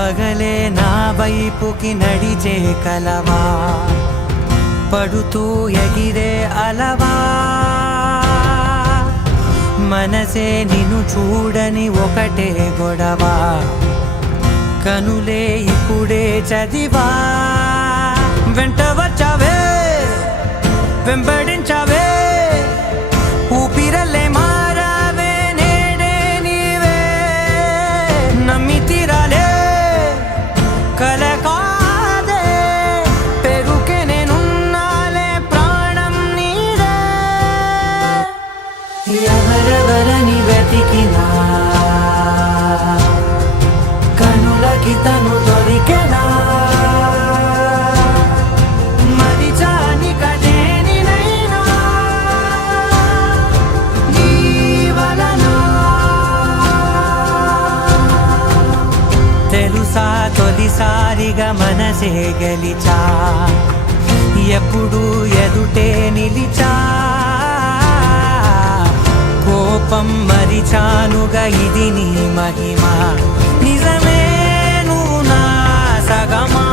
పగలే నా వైపుకి నడిచే కలవా, పడుతూ ఎగిరే అలవా, మనసే నిన్ను చూడని ఒకటే గొడవ, కనులే ఇప్పుడే చదివా. వెంట వచ్చావే వెంబడించావే, ఊపిరల్లే మారావే నేడే నీవే, నమ్మి తీరాలే కల కాదే, పెరుకే నేనున్నాలే ప్రాణం నీదే. ఎవరెవరని వెతికినా కనులకి తను దొరికెనా, మరిచాని కదేనినైనా నీ వలన. తెలుసా తొలిసారిగా మనసే గెలిచా, ఎప్పుడు ఎదుటే నిలిచా, కోపం మరిచానుగా ఇది నీ మహిమ, నిజమే నువ్వు నా సగమా.